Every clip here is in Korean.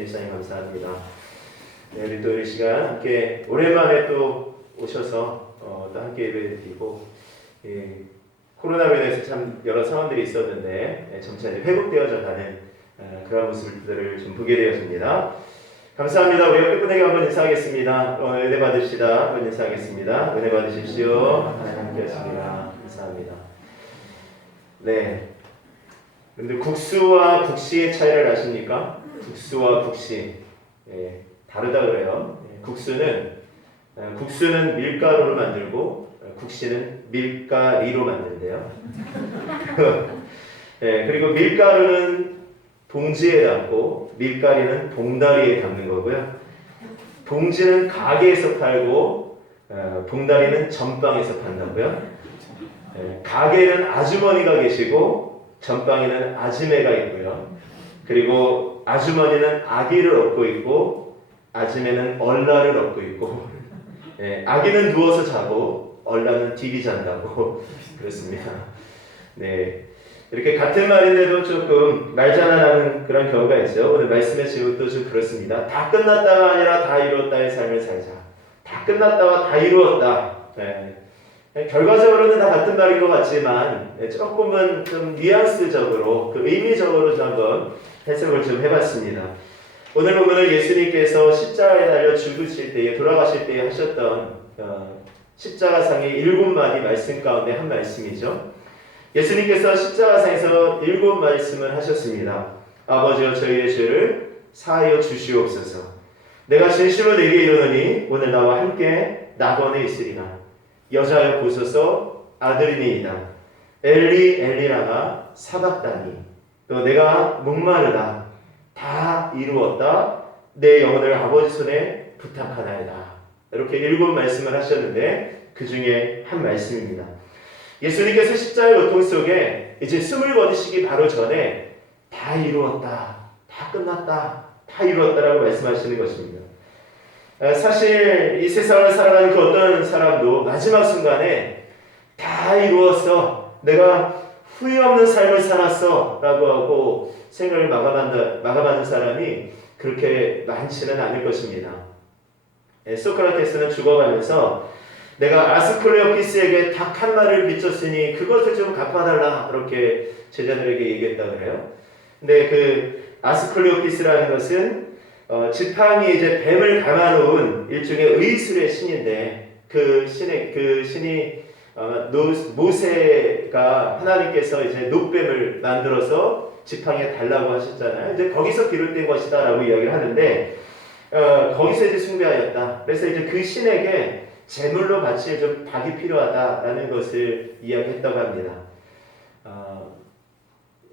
일상에 감사합니다. 네, 우리 또 이 시간 함께 오랜만에 또 오셔서 또 함께 예배드리고, 코로나로 인해서 참 여러 상황들이 있었는데 점차 이제 회복되어져 가는 그런 모습들을 좀 보게 되었습니다. 감사합니다. 우리 끝분에게 한번 인사하겠습니다. 은혜 받으시다 한번 인사하겠습니다. 은혜 받으십시오. 하나님 함께하십니다. 감사합니다. 네. 근데 국수와 국시의 차이를 아십니까? 국수와 국시 다르다 그래요. 국수는 밀가루로 만들고 국시는 밀가리로 만든대요. 그리고 밀가루는 봉지에 담고 밀가리는 봉다리에 담는 거고요. 봉지는 가게에서 팔고 봉다리는 전방에서 판다고요. 가게는 아주머니가 계시고 전방에는 아지매가 있고요. 그리고 아주머니는 아기를 업고 있고 아지매는 얼라를 업고 있고, 아기는 누워서 자고 얼라는 TV 잔다고 그렇습니다. 네, 이렇게 같은 말인데도 조금 말장난하는 그런 경우가 있죠. 오늘 말씀의 제목도 좀 그렇습니다. 다 끝났다가 아니라 다 이루었다의 삶을 살자. 다 끝났다와 다 이루었다. 결과적으로는 다 같은 말인 것 같지만 조금은 좀 뉘앙스적으로, 그 의미적으로 좀 한번 해석을 좀 해봤습니다. 오늘 보면은 예수님께서 십자가에 달려 죽으실 때에, 돌아가실 때에 하셨던 십자가상의 7마디 말씀 가운데 한 말씀이죠. 예수님께서 십자가상에서 7말씀을 하셨습니다. 아버지여, 저희의 죄를 사하여 주시옵소서. 내가 진실로 내게 이르노니 오늘 나와 함께 낙원에 있으리라. 여자여 보소서 아들이니이다. 엘리 엘리라가 사박다니. 또 내가 목마르다. 다 이루었다. 내 영혼을 아버지 손에 부탁하나이다. 이렇게 7 말씀을 하셨는데 그 중에 한 말씀입니다. 예수님께서 십자가의 고통 속에 이제 숨을 거두시기 바로 전에 다 이루었다. 다 끝났다. 다 이루었다라고 말씀하시는 것입니다. 사실 이 세상을 살아가는 그 어떤 사람도 마지막 순간에 다 이루었어, 내가 후회 없는 삶을 살았어 라고 하고 생을 마감하는 사람이 그렇게 많지는 않을 것입니다. 소크라테스는 죽어가면서 내가 아스클레오피스에게 닭 한 마리를 비쳤으니 그것을 좀 갚아달라, 그렇게 제자들에게 얘기했다 그래요. 근데 그 아스클레오피스라는 것은 지팡이에 이제 뱀을 감아놓은 일종의 의술의 신인데, 그 신이 모세가 하나님께서 이제 노뱀을 만들어서 지팡이에 달라고 하셨잖아요. 이제 거기서 비롯된 것이다라고 이야기를 하는데, 거기서 이제 숭배하였다. 그래서 이제 그 신에게 제물로 바칠 좀 닭이 필요하다라는 것을 이야기했다고 합니다.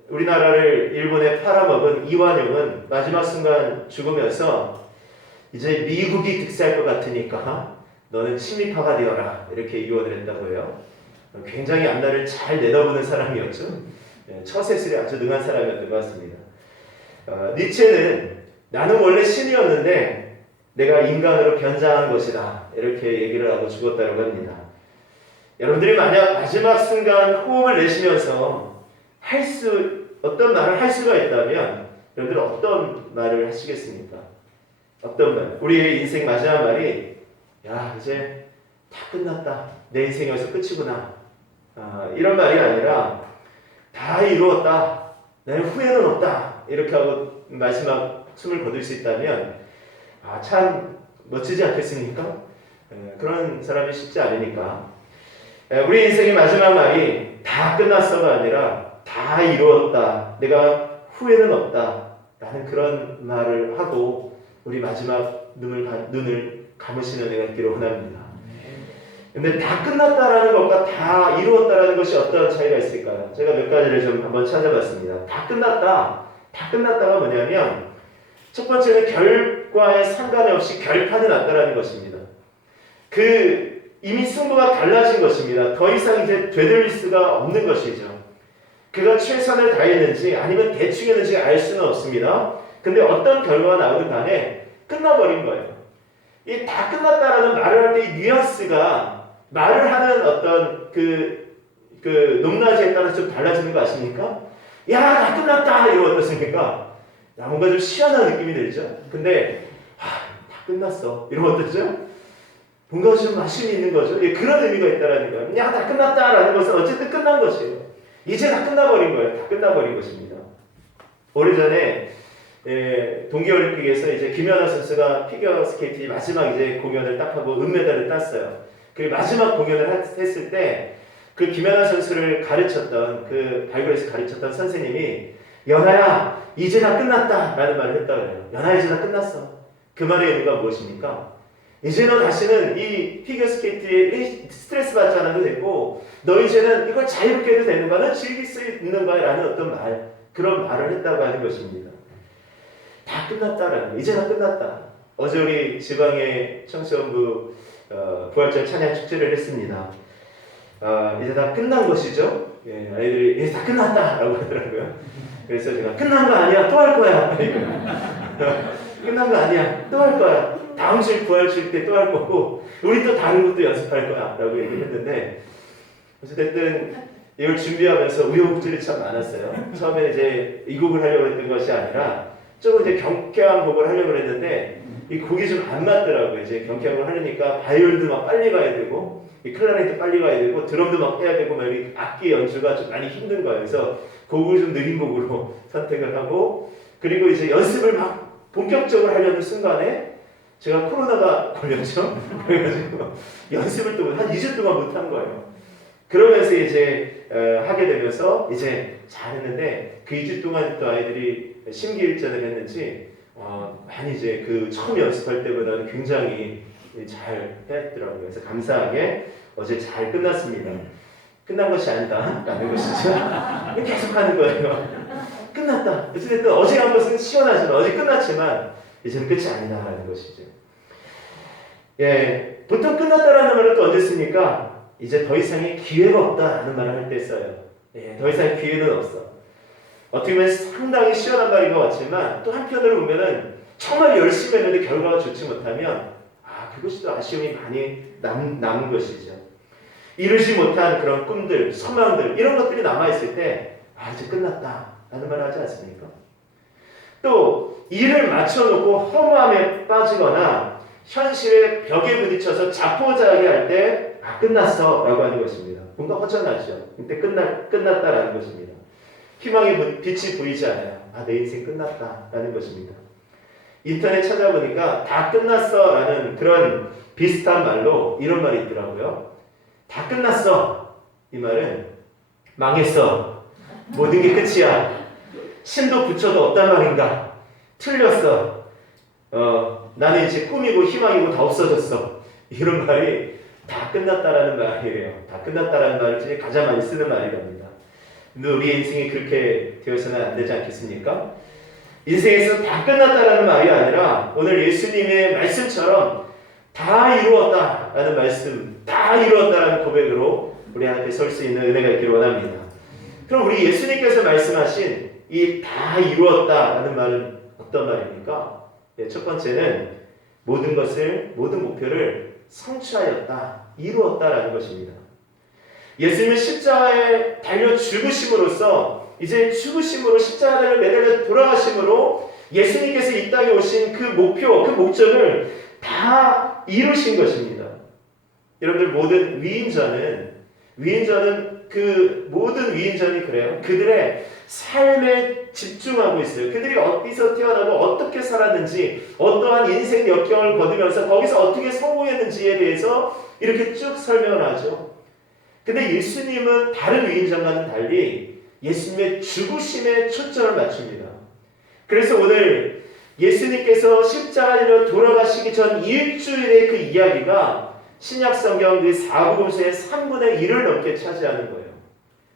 우리나라를 일본에 팔아먹은 이완용은 마지막 순간 죽으면서 이제 미국이 득세할 것 같으니까 너는 친미파가 되어라, 이렇게 유언을 했다고 해요. 굉장히 앞날을 잘 내다보는 사람이었죠. 처세술에 아주 능한 사람이었던 것 같습니다. 니체는 나는 원래 신이었는데 내가 인간으로 변장한 것이다, 이렇게 얘기를 하고 죽었다고 합니다. 여러분들이 만약 마지막 순간 호흡을 내쉬면서 어떤 말을 할 수가 있다면 여러분들은 어떤 말을 하시겠습니까? 어떤 말? 우리의 인생 마지막 말이 야, 이제 다 끝났다, 내 인생이 여기서 끝이구나, 이런 말이 아니라 다 이루었다, 나는 후회는 없다, 이렇게 하고 마지막 숨을 거둘 수 있다면 참 멋지지 않겠습니까? 그런 사람이 쉽지 않으니까 우리 인생의 마지막 말이 다 끝났어가 아니라 다 이루었다, 내가 후회는 없다 라는 그런 말을 하고 우리 마지막 눈을 감으시는 은혜가 있기를 원합니다. 근데 다 끝났다라는 것과 다 이루었다라는 것이 어떤 차이가 있을까요? 제가 몇 가지를 좀 한번 찾아봤습니다. 다 끝났다가 뭐냐면, 첫 번째는 결과에 상관없이 결판이 났다라는 것입니다. 이미 승부가 달라진 것입니다. 더 이상 이제 되돌릴 수가 없는 것이죠. 그가 최선을 다했는지 아니면 대충 했는지 알 수는 없습니다. 근데 어떤 결과가 나오든 간에 끝나버린 거예요. 이 다 끝났다라는 말을 할 때 이 뉘앙스가 말을 하는 어떤 그 높낮이에 따라서 좀 달라지는 거 아십니까? 야, 다 끝났다, 이거 어떻습니까? 뭔가 좀 시원한 느낌이 들죠. 근데 다 끝났어. 이러면 어떠죠? 뭔가 좀 아쉬움이 있는 거죠. 예, 그런 의미가 있다라는 거예요. 야, 다 끝났다라는 것은 어쨌든 끝난 것이에요. 이제 다 끝나버린 거예요. 다 끝나버린 것입니다. 오래전에 동계올림픽에서 이제 김연아 선수가 피겨스케이트 마지막 이제 공연을 딱 하고 은메달을 땄어요. 그 마지막 공연을 했을 때 그 김연아 선수를 가르쳤던 그 발굴에서 가르쳤던 선생님이 연아야 이제 다 끝났다 라는 말을 했다고 해요. 연아야 이제 다 끝났어. 그 말의 의미가 무엇입니까? 이제 너 다시는 이 피겨스케이트에 스트레스 받지 않아도 되고 너 이제는 이걸 자유롭게 해도 되는 거야. 너 즐길 수 있는 거야 라는 어떤 말, 그런 말을 했다고 하는 것입니다. 다 끝났다라는 거. 이제 다 끝났다. 어제 우리 지방의 청소년부 부활절 찬양 축제를 했습니다. 이제 다 끝난 것이죠. 예, 아이들이 이제 다 끝났다라고 하더라고요. 그래서 제가 끝난 거 아니야, 또 할 거야. 끝난 거 아니야, 또 할 거야. 다음 주에 부활절 때 또 할 거고 우리 또 다른 것도 연습할 거야 라고 얘기를 했는데 어쨌든 이걸 준비하면서 우여곡절이 참 많았어요. 처음에 이제 이 곡을 하려고 했던 것이 아니라 조금 이제 경쾌한 곡을 하려고 했는데 이 곡이 좀 안 맞더라고요. 이제 경쾌한 걸 하려니까 바이올도 막 빨리 가야 되고 이 클라리넷도 빨리 가야 되고 드럼도 막 해야 되고 막 이 악기 연주가 좀 많이 힘든 거예요. 그래서 곡을 좀 느린 곡으로 선택을 하고 그리고 이제 연습을 막 본격적으로 하려는 순간에 제가 코로나가 걸렸죠. 그래가지고 연습을 또 한 2주 동안 못 한 거예요. 그러면서 이제 하게 되면서 이제 잘했는데 그 2주 동안 또 아이들이 심기일전을 했는지 많이 이제 그 처음 연습할 때보다는 굉장히 잘 했더라고요. 그래서 감사하게 어제 잘 끝났습니다. 끝난 것이 아니다 라는 것이죠. 계속 하는 거예요. 끝났다. 어쨌든 어제 한 것은 시원하지만 어제 끝났지만 이제는 끝이 아니다 라는 것이죠. 예, 보통 끝났다라는 말을 또 언제 씁니까? 이제 더 이상의 기회가 없다라는 말을 할 때 써요. 예, 더 이상 기회는 없어. 어떻게 보면 상당히 시원한 말인 것 같지만 또 한편으로 보면은 정말 열심히 했는데 결과가 좋지 못하면 그것이 또 아쉬움이 많이 남은 것이죠. 이루지 못한 그런 꿈들, 소망들 이런 것들이 남아있을 때 이제 끝났다 라는 말을 하지 않습니까? 또 일을 맞춰놓고 허무함에 빠지거나 현실의 벽에 부딪혀서 자포자기 할 때 끝났어 라고 하는 것입니다. 뭔가 허전하죠. 근데 끝났다라는 것입니다. 희망의 빛이 보이지 않아요. 내 인생 끝났다 라는 것입니다. 인터넷 찾아보니까 다 끝났어 라는 그런 비슷한 말로 이런 말이 있더라고요. 다 끝났어. 이 말은 망했어. 모든 게 끝이야. 신도 부처도 없단 말인가. 틀렸어. 나는 이제 꿈이고 희망이고 다 없어졌어. 이런 말이 다 끝났다라는 말이에요. 다 끝났다라는 말을 중에 가장 많이 쓰는 말이랍니다. 근데 우리의 인생이 그렇게 되어서는 안 되지 않겠습니까? 인생에서 다 끝났다라는 말이 아니라 오늘 예수님의 말씀처럼 다 이루었다라는 말씀, 다 이루었다라는 고백으로 우리 앞에 설 수 있는 은혜가 있기를 원합니다. 그럼 우리 예수님께서 말씀하신 이 다 이루었다라는 말은 어떤 말입니까? 첫 번째는 모든 목표를 성취하였다, 이루었다라는 것입니다. 예수님은 십자가에 달려 죽으심으로써 이제 죽으심으로 십자가를 매달려 돌아가심으로 예수님께서 이 땅에 오신 그 목표, 그 목적을 다 이루신 것입니다. 여러분들 모든 위인전은 그 모든 위인전이 그래요. 그들의 삶에 집중하고 있어요. 그들이 어디서 태어나고 어떻게 살았는지, 어떠한 인생 역경을 거두면서 거기서 어떻게 성공했는지에 대해서 이렇게 쭉 설명을 하죠. 근데 예수님은 다른 위인전과는 달리 예수님의 죽으심에 초점을 맞춥니다. 그래서 오늘 예수님께서 십자가로 돌아가시기 전 일주일의 그 이야기가 신약성경 그 4복음서의 3분의 1을 넘게 차지하는 거예요.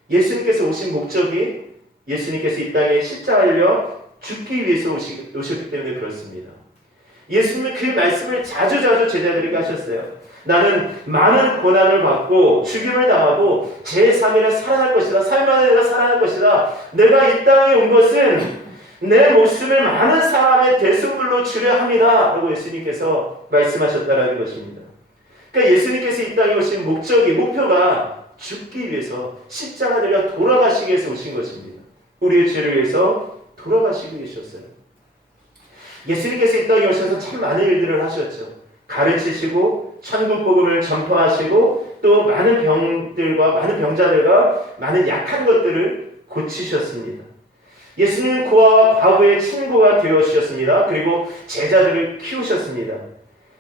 예수님께서 오신 목적이 예수님께서 이 땅에 십자가로 죽기 위해서 오셨기 때문에 그렇습니다. 예수님은 그 말씀을 자주 제자들에게 하셨어요. 나는 많은 고난을 받고 죽임을 당하고 제3일에 살아날 것이다. 삶만에 내가 살아날 것이다. 내가 이 땅에 온 것은 내 목숨을 많은 사람의 대승물로 주려 합니다. 라고 예수님께서 말씀하셨다는 것입니다. 그러니까 예수님께서 이 땅에 오신 목표가 죽기 위해서 십자가를 돌아가시기 위해서 오신 것입니다. 우리의 죄를 위해서 돌아가시기 위해서였어요. 예수님께서 이 땅에 오셔서 참 많은 일들을 하셨죠. 가르치시고 천국 복음을 전파하시고 또 많은 병들과 많은 병자들과 많은 약한 것들을 고치셨습니다. 예수님은 그와 과거의 친구가 되어주셨습니다. 그리고 제자들을 키우셨습니다.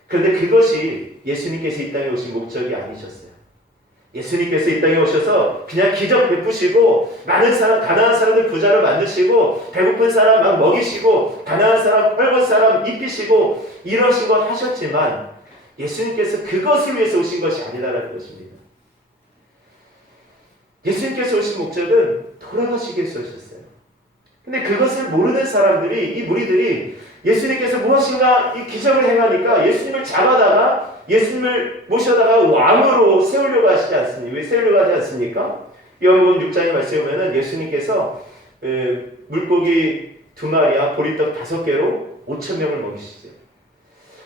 그런데 그것이 예수님께서 이 땅에 오신 목적이 아니셨어요. 예수님께서 이 땅에 오셔서 그냥 기적 베푸시고 많은 사람, 가난한 사람들 부자로 만드시고 배고픈 사람 막 먹이시고 가난한 사람, 헐벗은 사람 입히시고 이러신 것 하셨지만 예수님께서 그것을 위해서 오신 것이 아니라는 것입니다. 예수님께서 오신 목적은 돌아가시기 위해서 오셨어요. 근데 그것을 모르는 사람들이, 이 무리들이 예수님께서 무엇인가 이 기적을 행하니까 예수님을 잡아다가 예수님을 모셔다가 왕으로 세우려고 하시지 않습니까? 왜 세우려고 하지 않습니까? 요한복음 6장에 말씀에 보면 예수님께서 물고기 2마리와 보리떡 5개로 5,000명을 먹이시죠.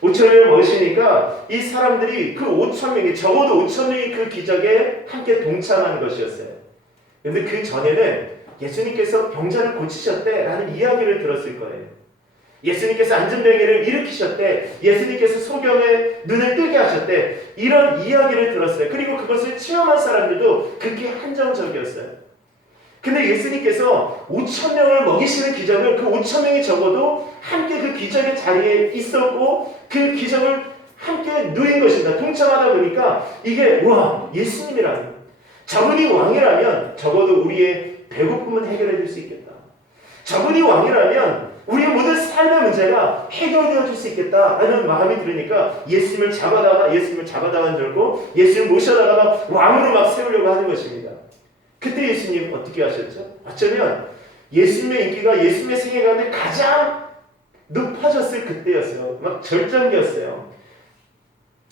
5,000명을 먹이시니까 이 사람들이 그 5,000명이 적어도 5,000명이 그 기적에 함께 동참하는 것이었어요. 그런데 그 전에는 예수님께서 병자를 고치셨대라는 이야기를 들었을 거예요. 예수님께서 안전병이를 일으키셨대. 예수님께서 소경의 눈을 뜨게 하셨대. 이런 이야기를 들었어요. 그리고 그것을 체험한 사람들도 그게 한정적이었어요. 근데 예수님께서 5,000명을 먹이시는 기적을 그 5,000명이 적어도 함께 그 기적의 자리에 있었고 그 기적을 함께 누린 것입니다. 동참하다 보니까 이게 와 예수님이라는 저분이 왕이라면 적어도 우리의 배고픔은 해결해 줄 수 있겠다. 저분이 왕이라면 우리의 모든 삶의 문제가 해결되어 줄 수 있겠다라는 마음이 들으니까 예수님을 잡아다가 들고 예수님을 모셔다가 왕으로 막 세우려고 하는 것입니다. 그때 예수님 어떻게 하셨죠? 어쩌면 예수님의 인기가 예수님의 생애 가운데 가장 높아졌을 그때였어요. 막 절정기였어요.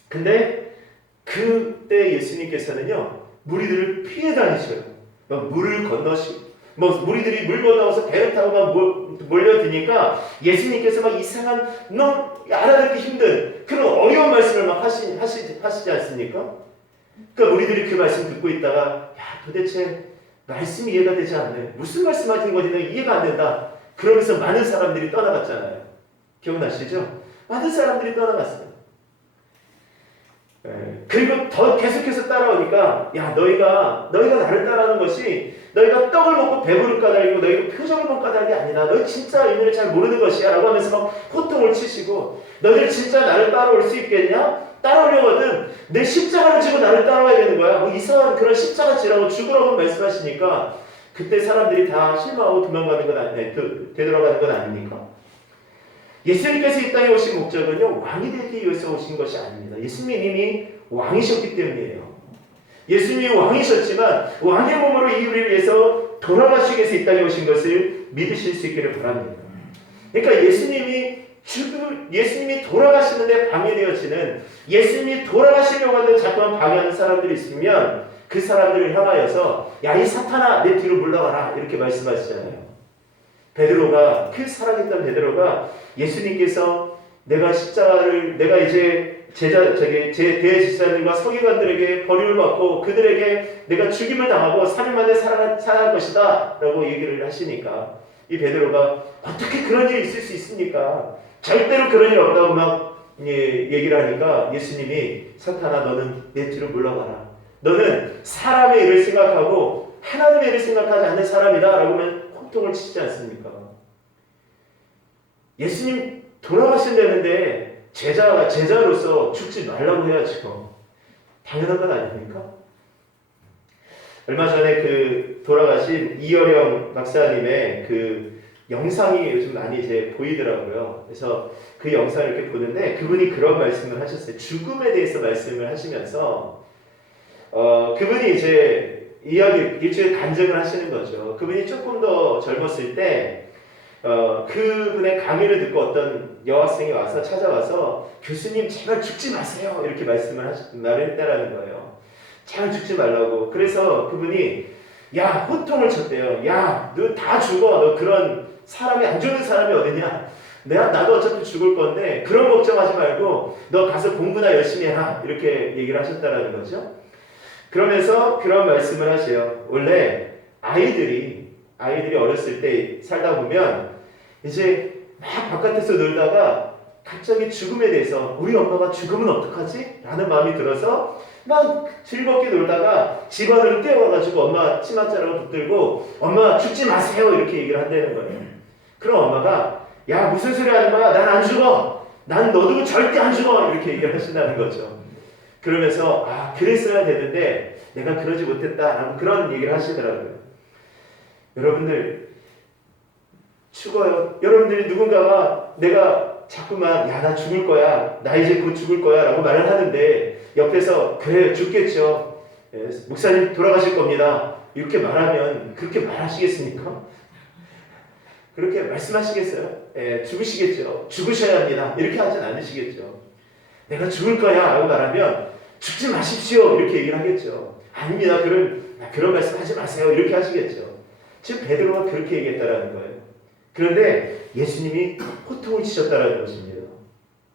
근데 그때 예수님께서는요 무리들을 피해 다니셔요. 막 물을 건너시고 무리들이 물 건너서 배를 타고 막 몰려드니까 예수님께서 막 이상한 너무 알아듣기 힘든 그런 어려운 말씀을 막 하시지 않습니까? 그러니까 우리들이 그 말씀 듣고 있다가 야 도대체 말씀이 이해가 되지 않네. 무슨 말씀 하시는 건지 내가 이해가 안 된다. 그러면서 많은 사람들이 떠나갔잖아요. 기억나시죠? 많은 사람들이 떠나갔어요. 그리고 더 계속해서 따라오니까 야 너희가 나를 따라하는 것이 너희가 떡을 먹고 배부를 까닭이고 너희가 표정을 본 까닭이 아니다. 너희 진짜 의미를 잘 모르는 것이야 라고 하면서 막 호통을 치시고 너희들 진짜 나를 따라올 수 있겠냐? 따라오려거든 내 십자가를 지고 나를 따라와야 되는 거야. 뭐 이상한 그런 십자가 지라고 죽으라고 말씀하시니까 그때 사람들이 다 실망하고 도망가는 건 되돌아가는 건 아닙니까? 예수님께서 이 땅에 오신 목적은요 왕이 되기 위해서 오신 것이 아닙니다. 예수님이 이미 왕이셨기 때문이에요. 예수님이 왕이셨지만 왕의 몸으로 이 우리를 위해서 돌아가시기 위해서 이 땅에 오신 것을 믿으실 수 있기를 바랍니다. 그러니까 예수님이 돌아가시는데 방해되어지는 예수님이 돌아가시려고 하는 자꾸만 방해하는 사람들이 있으면 그 사람들을 향하여서 야 이 사탄아 내 뒤로 물러가라 이렇게 말씀하시잖아요. 베드로가 그 사랑했던 베드로가 예수님께서 내가 이제 제 대제사장들과 서기관들에게 버림을 받고 그들에게 내가 죽임을 당하고 3일 만에 살아날 것이다 라고 얘기를 하시니까 이 베드로가 어떻게 그런 일이 있을 수 있습니까? 절대로 그런 일 없다고 막 얘기를 하니까 예수님이 사탄아 너는 내 뒤로 물러가라. 너는 사람의 일을 생각하고 하나님의 일을 생각하지 않는 사람이다 라고 하면 호통을 치지 않습니까? 예수님 돌아가신다는데 제자로서 죽지 말라고 해야죠. 당연한 건 아닙니까? 얼마 전에 그 돌아가신 이어령 박사님의 그 영상이 요즘 많이 이제 보이더라고요. 그래서 그 영상을 이렇게 보는데 그분이 그런 말씀을 하셨어요. 죽음에 대해서 말씀을 하시면서 그분이 이제 일종의 간증을 하시는 거죠. 그분이 조금 더 젊었을 때 그분의 강의를 듣고 어떤 여학생이 와서 찾아와서 교수님 제발 죽지 마세요 이렇게 말을 했다라는 거예요. 제발 죽지 말라고. 그래서 그분이 호통을 쳤대요. 야 너 다 죽어. 너 그런 사람이 안 죽는 사람이 어디냐. 나도 어차피 죽을 건데 그런 걱정하지 말고 너 가서 공부나 열심히 해라 이렇게 얘기를 하셨다라는 거죠. 그러면서 그런 말씀을 하세요. 원래 아이들이 어렸을 때 살다 보면 이제 막 바깥에서 놀다가 갑자기 죽음에 대해서 우리 엄마가 죽으면 어떡하지? 라는 마음이 들어서 막 즐겁게 놀다가 집 안으로 뛰어와가지고 엄마 치맛자락을 붙들고 엄마 죽지 마세요 이렇게 얘기를 한다는 거예요. 그럼 엄마가 야 무슨 소리 하는 거야? 난 안 죽어. 난 너 두고 절대 안 죽어. 이렇게 얘기를 하신다는 거죠. 그러면서 아 그랬어야 되는데 내가 그러지 못했다. 그런 얘기를 하시더라고요. 여러분들 죽어요. 여러분들이 누군가가 내가 자꾸만 야 나 죽을 거야. 나 이제 곧 죽을 거야 라고 말을 하는데 옆에서 그래 죽겠죠. 예, 목사님 돌아가실 겁니다. 이렇게 말하면 그렇게 말하시겠습니까? 그렇게 말씀하시겠어요? 예, 죽으시겠죠. 죽으셔야 합니다. 이렇게 하진 않으시겠죠. 내가 죽을 거야 라고 말하면 죽지 마십시오. 이렇게 얘기를 하겠죠. 아닙니다. 그런 말씀 하지 마세요. 이렇게 하시겠죠. 즉 베드로가 그렇게 얘기했다라는 거예요. 그런데 예수님이 호통을 치셨다라는 것입니다.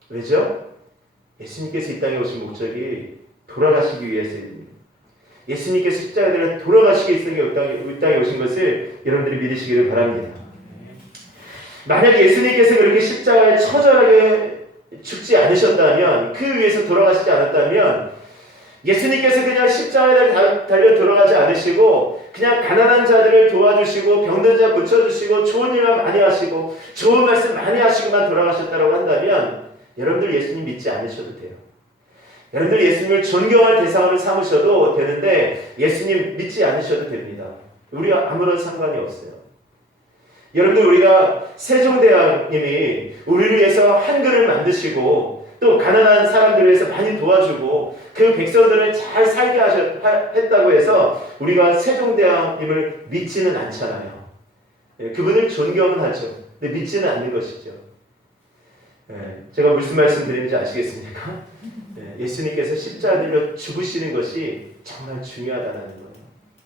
왜죠? 예수님께서 이 땅에 오신 목적이 돌아가시기 위해서입니다. 예수님께서 십자가에 돌아가시기 위해서 이 땅에 오신 것을 여러분들이 믿으시기를 바랍니다. 만약 예수님께서 그렇게 십자가에 처절하게 죽지 않으셨다면, 그 위에서 돌아가시지 않았다면, 예수님께서 그냥 십자가에 달려 돌아가지 않으시고 그냥 가난한 자들을 도와주시고 병든 자 고쳐주시고 좋은 일만 많이 하시고 좋은 말씀 많이 하시고만 돌아가셨다고 한다면 여러분들 예수님 믿지 않으셔도 돼요. 여러분들 예수님을 존경할 대상으로 삼으셔도 되는데 예수님 믿지 않으셔도 됩니다. 우리와 아무런 상관이 없어요. 여러분들 우리가 세종대왕님이 우리를 위해서 한글을 만드시고 또 가난한 사람들을 위해서 많이 도와주고 그 백성들을 잘 살게 했다고 해서 우리가 세종대왕님을 믿지는 않잖아요. 그분을 존경은 하죠. 근데 믿지는 않는 것이죠. 제가 무슨 말씀 드리는지 아시겠습니까? 예수님께서 십자가에 죽으시는 것이 정말 중요하다는 거예요.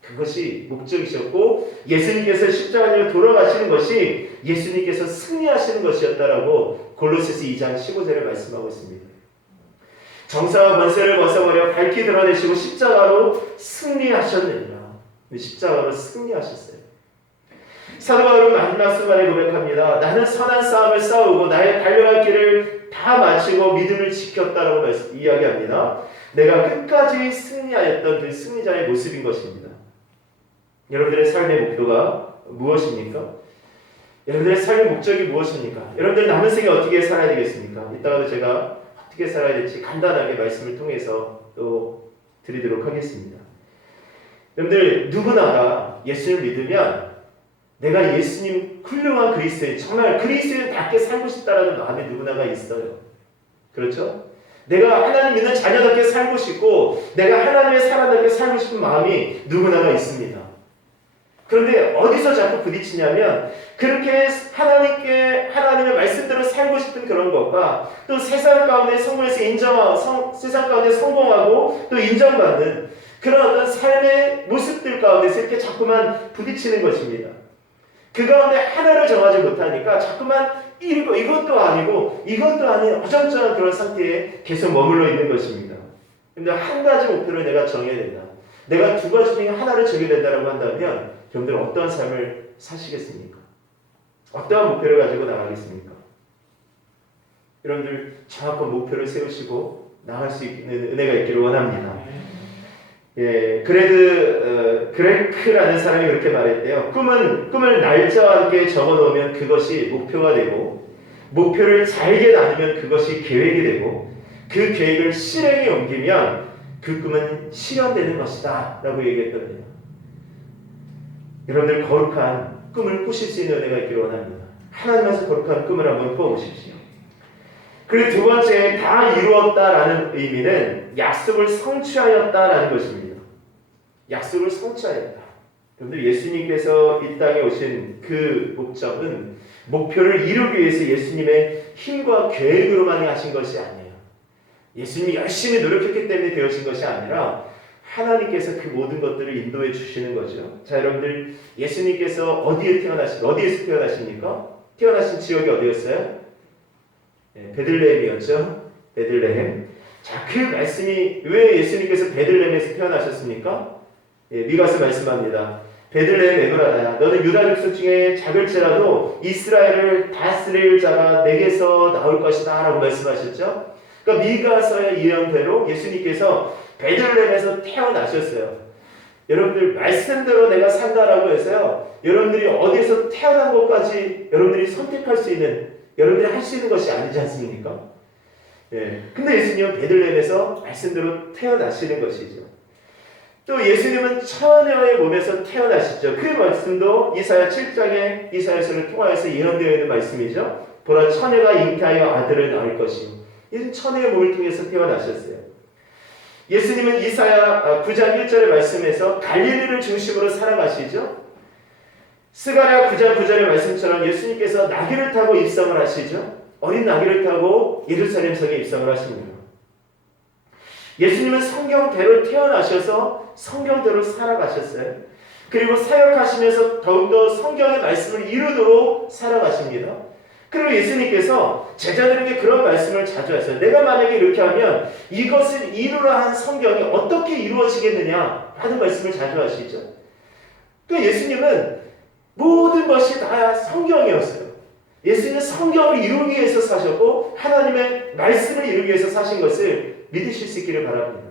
그것이 목적이셨고 예수님께서 십자가에 돌아가시는 것이 예수님께서 승리하시는 것이었다라고 골로새서 2장 15절에 말씀하고 있습니다. 정사와 권세를 벗어버려 밝히 드러내시고 십자가로 승리하셨느니라. 십자가로 승리하셨어요. 사도 바울은 마지막 순간에 고백합니다. 나는 선한 싸움을 싸우고 나의 달려갈 길을 다 마치고 믿음을 지켰다라고 이야기합니다. 내가 끝까지 승리하였던 그 승리자의 모습인 것입니다. 여러분들의 삶의 목표가 무엇입니까? 여러분들의 삶의 목적이 무엇입니까? 여러분들 남은 생에 어떻게 살아야 되겠습니까? 이따가도 제가 어떻게 살아야 될지 간단하게 말씀을 통해서 또 드리도록 하겠습니다. 여러분들 누구나가 예수를 믿으면 내가 예수님 훌륭한 그리스도인, 정말 그리스도인답게 살고 싶다라는 마음이 누구나가 있어요. 그렇죠? 내가 하나님 믿는 자녀답게 살고 싶고 내가 하나님의 사람답게 살고 싶은 마음이 누구나가 있습니다. 그런데 어디서 자꾸 부딪히냐면 그렇게 하나님의 말씀대로 살고 싶은 그런 것과 또 세상 가운데 성공해서 세상 가운데 성공하고 또 인정받는 그런 어떤 삶의 모습들 가운데서 이렇게 자꾸만 부딪히는 것입니다. 그 가운데 하나를 정하지 못하니까 자꾸만 이것도 아니고 이것도 아닌 어정쩡한 그런 상태에 계속 머물러 있는 것입니다. 근데 한 가지 목표를 내가 정해야 된다. 내가 두 가지 중에 하나를 정해야 된다고 한다면 여러분들은 어떠한 삶을 사시겠습니까? 어떠한 목표를 가지고 나가겠습니까? 여러분들 정확한 목표를 세우시고 나갈 수 있는 은혜가 있기를 원합니다. 그레크라는 사람이 그렇게 말했대요. 꿈을 날짜와 함께 적어놓으면 그것이 목표가 되고 목표를 잘게 나누면 그것이 계획이 되고 그 계획을 실행에 옮기면 그 꿈은 실현되는 것이다 라고 얘기했거든요. 여러분들 거룩한 꿈을 꾸실 수 있는 은혜가 있기를 원합니다. 하나님께서 거룩한 꿈을 한번 꾸어보십시오. 그리고 두 번째, 다 이루었다라는 의미는 약속을 성취하였다라는 것입니다. 약속을 성취하였다. 여러분들 예수님께서 이 땅에 오신 그 목적은 목표를 이루기 위해서 예수님의 힘과 계획으로만 하신 것이 아니에요. 예수님이 열심히 노력했기 때문에 되어진 것이 아니라 하나님께서 그 모든 것들을 인도해 주시는 거죠. 자, 여러분들 예수님께서 어디에서 태어나십니까? 태어나신 지역이 어디였어요? 베들레헴이었죠. 베들레헴. 자, 그 말씀이 왜 예수님께서 베들레헴에서 태어나셨습니까? 미가서 말씀합니다. 베들레헴 에브라다야, 너는 유다 족속 중에 작을지라도 이스라엘을 다스릴 자가 내게서 나올 것이다 라고 말씀하셨죠. 그러니까 미가서의 예언대로 예수님께서 베들레헴에서 태어나셨어요. 여러분들 말씀대로 내가 산다라고 해서요, 여러분들이 어디에서 태어난 것까지 여러분들이 선택할 수 있는, 여러분들이 할 수 있는 것이 아니지 않습니까? 예. 근데 예수님은 베들레헴에서 말씀대로 태어나시는 것이죠. 또 예수님은 처녀의 몸에서 태어나시죠. 그 말씀도 이사야 7장의 이사야서를 통하여서 예언되어 있는 말씀이죠. 보라, 처녀가 잉태하여 아들을 낳을 것이요. 이는 처녀의 몸을 통해서 태어나셨어요. 예수님은 이사야 9장 1절의 말씀에서 갈릴리를 중심으로 살아가시죠. 스가랴 9장 9절의 말씀처럼 예수님께서 나귀를 타고 입성을 하시죠. 어린 나귀를 타고 예루살렘 성에 입성을 하십니다. 예수님은 성경대로 태어나셔서 성경대로 살아가셨어요. 그리고 사역하시면서 더욱더 성경의 말씀을 이루도록 살아가십니다. 그리고 예수님께서 제자들에게 그런 말씀을 자주 하세요. 내가 만약에 이렇게 하면 이것을 이루라 한 성경이 어떻게 이루어지겠느냐 하는 말씀을 자주 하시죠. 그러니까 예수님은 모든 것이 다 성경이었어요. 예수님은 성경을 이루기 위해서 사셨고 하나님의 말씀을 이루기 위해서 사신 것을 믿으실 수 있기를 바랍니다.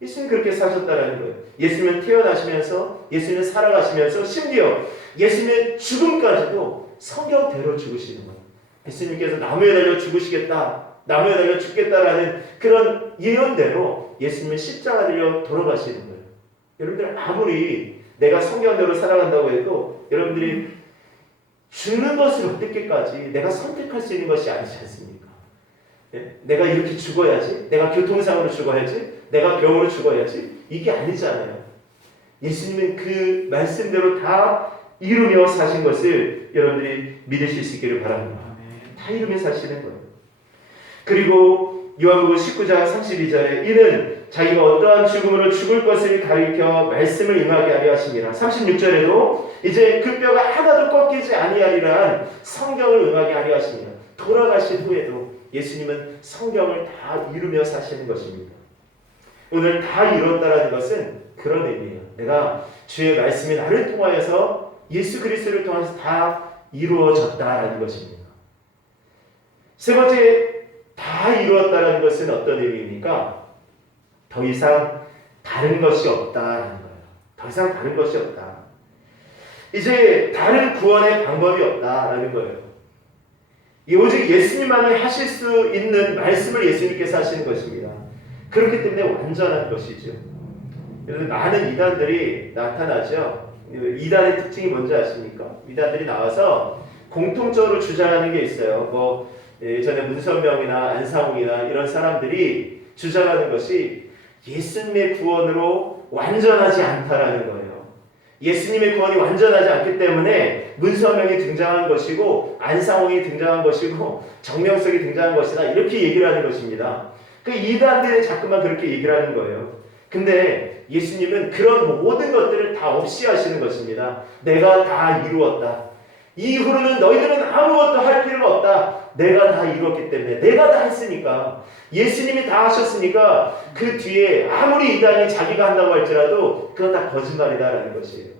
예수님은 그렇게 사셨다는 거예요. 예수님은 태어나시면서, 예수님은 살아가시면서, 심지어 예수님의 죽음까지도 성경대로 죽으시는 거예요. 예수님께서 나무에 달려 죽으시겠다, 나무에 달려 죽겠다라는 그런 예언대로 예수님은 십자가 들려 돌아가시는 거예요. 여러분들 아무리 내가 성경대로 살아간다고 해도 여러분들이 죽는 것을 어떻게까지 내가 선택할 수 있는 것이 아니지 않습니까? 내가 이렇게 죽어야지, 내가 교통사고로 죽어야지, 내가 병으로 죽어야지, 이게 아니잖아요. 예수님은 그 말씀대로 다 이루며 사신 것을 여러분들이 믿으실 수 있기를 바랍니다. 다 이루며 사시는 거예요. 그리고 요한복음 19장 32절에 이는 자기가 어떠한 죽음으로 죽을 것을 가리켜 말씀을 임하게 하려 하심이라. 36절에도 이제 그 뼈가 하나도 꺾이지 아니하리라 성경을 임하게 하려 하심이라. 돌아가신 후에도 예수님은 성경을 다 이루며 사시는 것입니다. 오늘 다 이루었다라는 것은 그런 의미예요. 내가 주의 말씀이 나를 통하여서 예수 그리스도를 통해서 다 이루어졌다라는 것입니다. 세 번째, 다 이루었다라는 것은 어떤 의미입니까? 더 이상 다른 것이 없다라는 거예요. 더 이상 다른 것이 없다. 이제 다른 구원의 방법이 없다라는 거예요. 오직 예수님만이 하실 수 있는 말씀을 예수님께서 하시는 것입니다. 그렇기 때문에 완전한 것이죠. 여러분, 많은 이단들이 나타나죠. 이단의 특징이 뭔지 아십니까? 이단들이 나와서 공통적으로 주장하는 게 있어요. 예전에 문선명이나 안상홍이나 이런 사람들이 주장하는 것이 예수님의 구원으로 완전하지 않다라는 거예요. 예수님의 구원이 완전하지 않기 때문에 문선명이 등장한 것이고 안상홍이 등장한 것이고 정명석이 등장한 것이다, 이렇게 얘기를 하는 것입니다. 그 이단들이 자꾸만 그렇게 얘기를 하는 거예요. 근데 예수님은 그런 모든 것들을 다 없이 하시는 것입니다. 내가 다 이루었다. 이후로는 너희들은 아무것도 할 필요가 없다. 내가 다 이루었기 때문에, 내가 다 했으니까, 예수님이 다 하셨으니까 그 뒤에 아무리 이단이 자기가 한다고 할지라도 그건 다 거짓말이다라는 것이에요.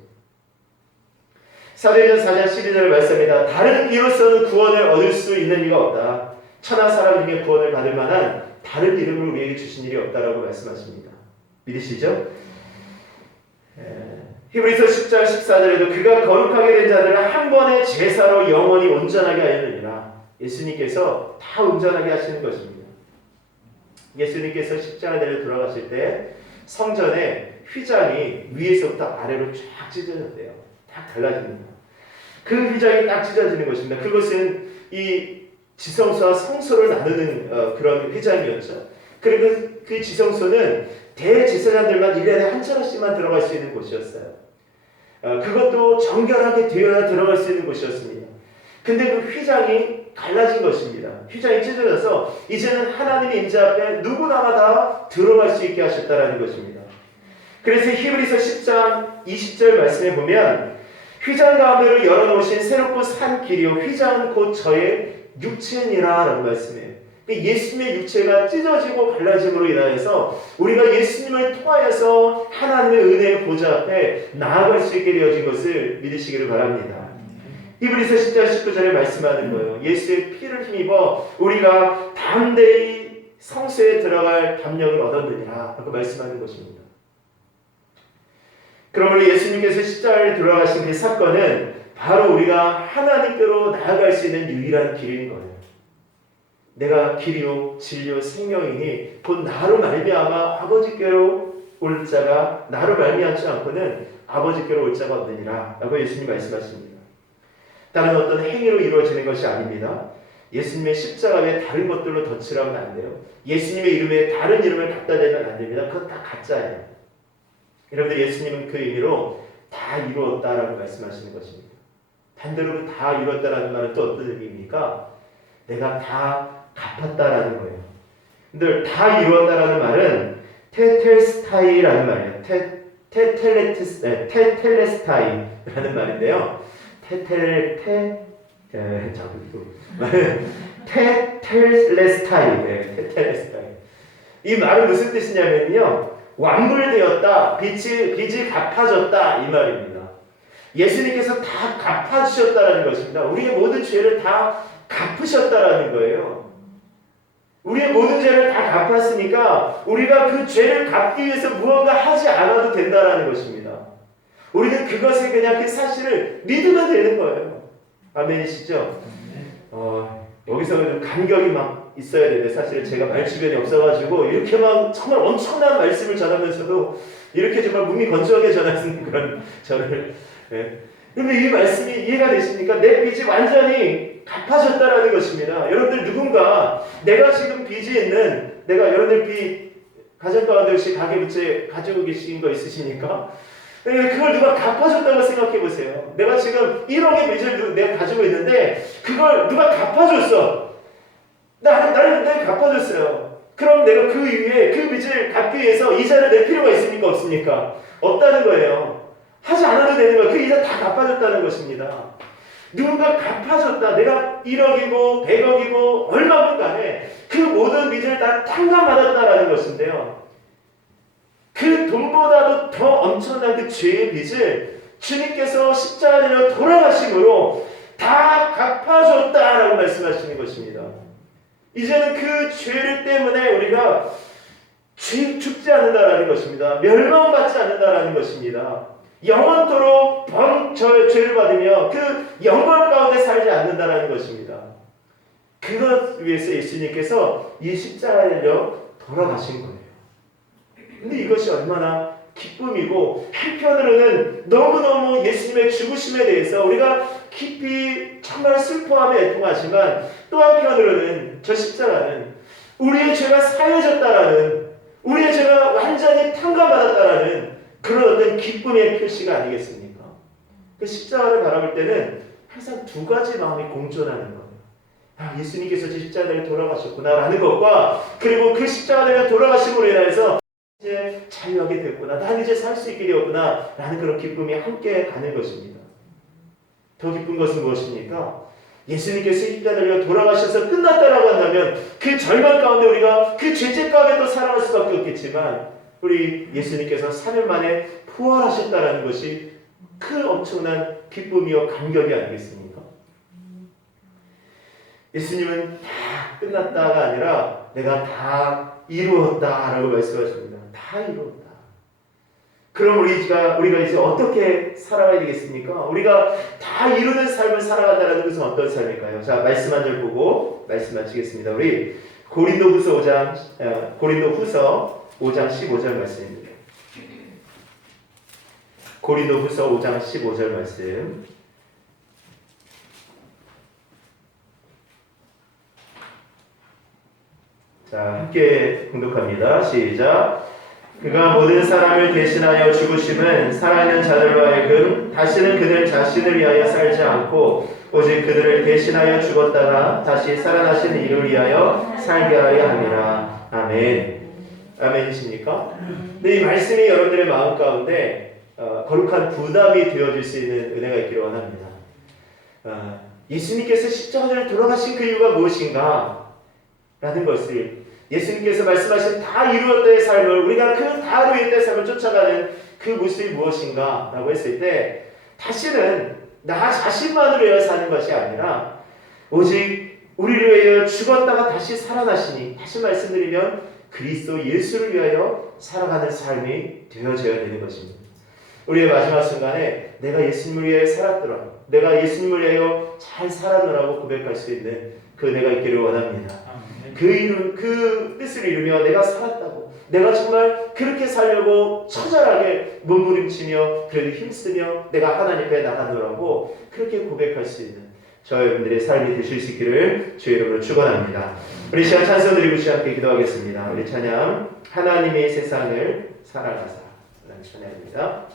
사도행전 4장 12절을 말씀합니다. 다른 이로서는 구원을 얻을 수 있는 이가 없다. 천하 사람 중에 구원을 받을 만한 다른 이름을 우리에게 주신 일이 없다라고 말씀하십니다. 믿으시죠? 히브리서 10장 14절에도 그가 거룩하게 된 자들을 한 번의 제사로 영원히 온전하게 하였느니라. 예수님께서 다 온전하게 하시는 것입니다. 예수님께서 십자가 내려 돌아가실 때 성전에 휘장이 위에서부터 아래로 쫙 찢어졌대요. 딱 달라집니다. 그 휘장이 딱 찢어지는 것입니다. 그것은 이 지성소와 성소를 나누는 그런 휘장이었죠. 그리고 그 지성소는 대제사장들만 1년에 한 차례씩만 들어갈 수 있는 곳이었어요. 그것도 정결하게 되어야 들어갈 수 있는 곳이었습니다. 근데 그 휘장이 갈라진 것입니다. 휘장이 찢어져서 이제는 하나님의 임재 앞에 누구나가 다 들어갈 수 있게 하셨다라는 것입니다. 그래서 히브리서 10장 20절 말씀에 보면 휘장 가운데로 열어놓으신 새롭고 산 길이요 휘장은 곧 저의 육체니라 라고 말씀해요. 예수님의 육체가 찢어지고 갈라짐으로 인하여서 우리가 예수님을 통하여서 하나님의 은혜의 보좌 앞에 나아갈 수 있게 되어진 것을 믿으시기를 바랍니다. 히브리서 10장 19절에 말씀하는 거예요. 예수의 피를 힘입어 우리가 담대히 성소에 들어갈 담력을 얻었느니라 라고 말씀하는 것입니다. 그러므로 예수님께서 십자가에 돌아가신 그 사건은 바로 우리가 하나님께로 나아갈 수 있는 유일한 길인 거예요. 내가 길이요 진리요 생명이니 곧 나로 말미암아 아버지께로 올 자가 나로 말미암지 않고는 아버지께로 올 자가 없느니라 라고 예수님이 말씀하십니다. 다른 어떤 행위로 이루어지는 것이 아닙니다. 예수님의 십자가 외에 다른 것들로 덧칠하면 안 돼요. 예수님의 이름에 다른 이름을 갖다 대면 안 됩니다. 그건 다 가짜예요. 여러분들, 예수님은 그 의미로 다 이루었다라고 말씀하시는 것입니다. 반대로 다 이루었다라는 말은 또 어떤 의미입니까? 내가 다 갚았다라는 거예요. 근데 다 이루었다라는 말은 테텔스타이라는 말이에요. 테텔레스타이라는 말인데요. 테텔레스타이. 이 말은 무슨 뜻이냐면요, 완물되었다, 빚이 갚아졌다 이 말입니다. 예수님께서 다 갚아주셨다라는 것입니다. 우리의 모든 죄를 다 갚으셨다라는 거예요. 우리의 모든 죄를 다 갚았으니까 우리가 그 죄를 갚기 위해서 무언가 하지 않아도 된다라는 것입니다. 우리는 그것에 그냥 그 사실을 믿으면 되는 거예요. 아멘이시죠? 여기서 좀 간격이 막 있어야 되는데, 사실 제가 말 주변이 없어가지고 이렇게 막 정말 엄청난 말씀을 전하면서도 이렇게 정말 몸이 건조하게 전하는 그런 저를. 그런데 이 말씀이 이해가 되십니까? 내 빚이 완전히 갚아졌다라는 것입니다. 여러분들, 누군가 내가 지금 빚이 있는, 내가 여러분들 빚 가정 가운데 혹시 가계부채 가지고 계신 거 있으십니까? 그걸 누가 갚아줬다고 생각해 보세요. 내가 지금 1억의 빚을 내가 가지고 있는데 그걸 누가 갚아줬어. 나는 내가 갚아줬어요. 그럼 내가 그 이후에 그 빚을 갚기 위해서 이자를 낼 필요가 있습니까? 없습니까? 없다는 거예요. 하지 않아도 되는 거예요. 그 이자 다 갚아줬다는 것입니다. 누군가 갚아줬다. 내가 1억이고 100억이고 얼마든 간에 그 모든 빚을 다 탕감받았다라는 것인데요. 그 돈보다도 더 엄청난 그 죄의 빚을 주님께서 십자가에 돌아가심으로 다 갚아줬다라고 말씀하시는 것입니다. 이제는 그 죄를 때문에 우리가 죽지 않는다라는 것입니다. 멸망받지 않는다라는 것입니다. 영원토록 죄를 받으며 그 영광 가운데 살지 않는다라는 것입니다. 그것 위해서 예수님께서 이 십자가에 돌아가신 거예요. 근데 이것이 얼마나 기쁨이고, 한편으로는 너무너무 예수님의 죽으심에 대해서 우리가 깊이 정말 슬퍼하며 애통하지만, 또 한편으로는 저 십자가는 우리의 죄가 사해졌다라는, 우리의 죄가 완전히 탕감받았다라는 그런 어떤 기쁨의 표시가 아니겠습니까? 그 십자가를 바라볼 때는 항상 두 가지 마음이 공존하는 거예요. 예수님께서 제 십자가에 돌아가셨구나라는 것과, 그리고 그 십자가에 돌아가심으로 인해서 이제 자유하게 됐구나, 난 이제 살 수 있게 되었구나 라는 그런 기쁨이 함께 가는 것입니다. 더 기쁜 것은 무엇입니까? 예수님께서 십자가에 돌아가셔서 끝났다라고 한다면 그 절망 가운데 우리가 그 죄책 가운데도 살아갈 수밖에 없겠지만, 우리 예수님께서 3일 만에 부활하셨다라는 것이 그 엄청난 기쁨이요 감격이 아니겠습니까? 예수님은 다 끝났다가 아니라 내가 다 이루었다라고 말씀하십니다. 다 이루었다. 그럼 우리가 이제 어떻게 살아가야 되겠습니까? 우리가 다 이루는 삶을 살아간다는 것은 어떤 삶일까요? 자, 말씀 한 절 보고 말씀 마치겠습니다. 우리 고린도후서 5장 15절 말씀입니다. 고린도후서 5장 15절 말씀. 자, 함께 공독합니다. 시작. 그가 모든 사람을 대신하여 죽으심은 살아있는 자들로 하여금 다시는 그들 자신을 위하여 살지 않고 오직 그들을 대신하여 죽었다가 다시 살아나신 이를 위하여 살게 하려 함이라. 아멘. 아멘이십니까? 근데 이 말씀이 여러분들의 마음 가운데 거룩한 부담이 되어질 수 있는 은혜가 있기를 원합니다. 예수님께서 십자가를 돌아가신 그 이유가 무엇인가? 라는 것을, 예수님께서 말씀하신 다 이루었다의 삶을, 우리가 그 다 이루었다의 삶을 쫓아가는 그 모습이 무엇인가 라고 했을 때, 다시는 나 자신만을 위하여 사는 것이 아니라 오직 우리를 위하여 죽었다가 다시 살아나시니, 다시 말씀드리면 그리스도 예수를 위하여 살아가는 삶이 되어져야 되는 것입니다. 우리의 마지막 순간에 내가 예수님을 위하여 살았더라, 내가 예수님을 위하여 잘 살았노라고 고백할 수 있는 그 은혜가 있기를 원합니다. 그 뜻을 이루며 내가 살았다고, 내가 정말 그렇게 살려고 처절하게 몸부림치며 그래도 힘쓰며 내가 하나님 앞에 나가노라고 그렇게 고백할 수 있는 저 여러분들의 삶이 되실 수 있기를 주의 이름으로 축원합니다. 우리 시간 찬송 드리고 시간 함께 기도하겠습니다. 우리 찬양 하나님의 세상을 사랑하사 라는 찬양입니다.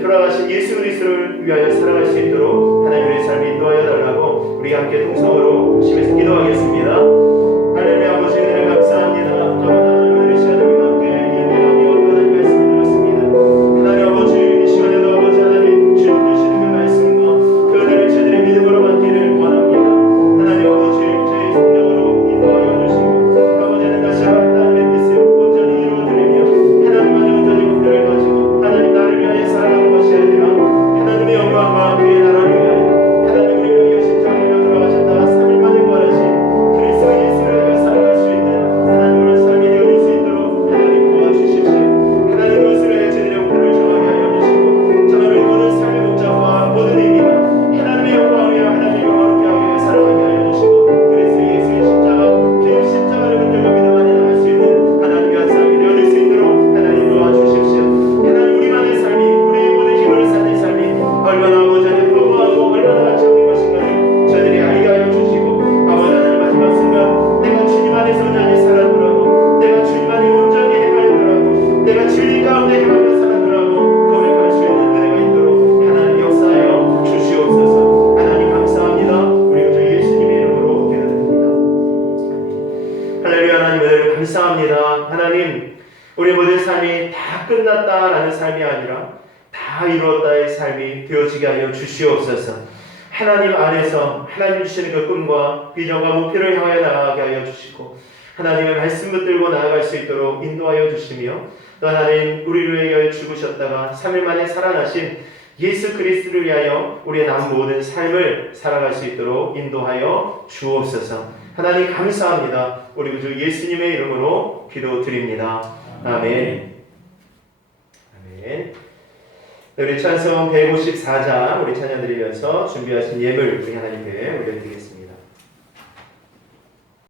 돌아가신 예수 그리스도를 위하여 살아갈 수 있도록 하나님의 삶이 인도하여 달라고 우리 함께 동성으로 심해서 기도하겠습니다. 하나님의 아버지 은혜를 감사합니다. 하나님의 시간을 우리가 함께 인도하며 하나님의 말씀을 들었습니다. 하나님 아버지 이 시간에도 아버지 하나님 주님 주시는 그 말씀과 그 은혜를 저희들의 믿음으로 받기를 원합니다. 하나님 아버지 저희 성령으로 인도하여 주시고 아버지는 다시 한번 하나님의 뜻을 온전히 이루어드리며 하나님만의 온전히 목표를 가지고 하나님 나를 위하여 살아가는 것이 아니라 하나님의 영광과 그의 나라를 위하여 하나님 우리를 위하여 십자가에 돌아가셨다가 3일 만에 부활하신 우리 모든 삶이 다 끝났다라는 삶이 아니라 다 이루었다의 삶이 되어지게 하여 주시옵소서. 하나님 안에서 하나님 주시는 그 꿈과 비전과 목표를 향하여 나아가게 하여 주시고 하나님의 말씀 붙들고 나아갈 수 있도록 인도하여 주시며 또 하나님 우리를 위하여 죽으셨다가 3일 만에 살아나신 예수 그리스도를 위하여 우리의 남 모든 삶을 살아갈 수 있도록 인도하여 주옵소서. 하나님 감사합니다. 우리 구주 예수님의 이름으로 기도드립니다. 아멘. 아멘. 우리 찬송 154장 우리 찬양 드리면서 준비하신 예물 우리 하나님께 올려드리겠습니다.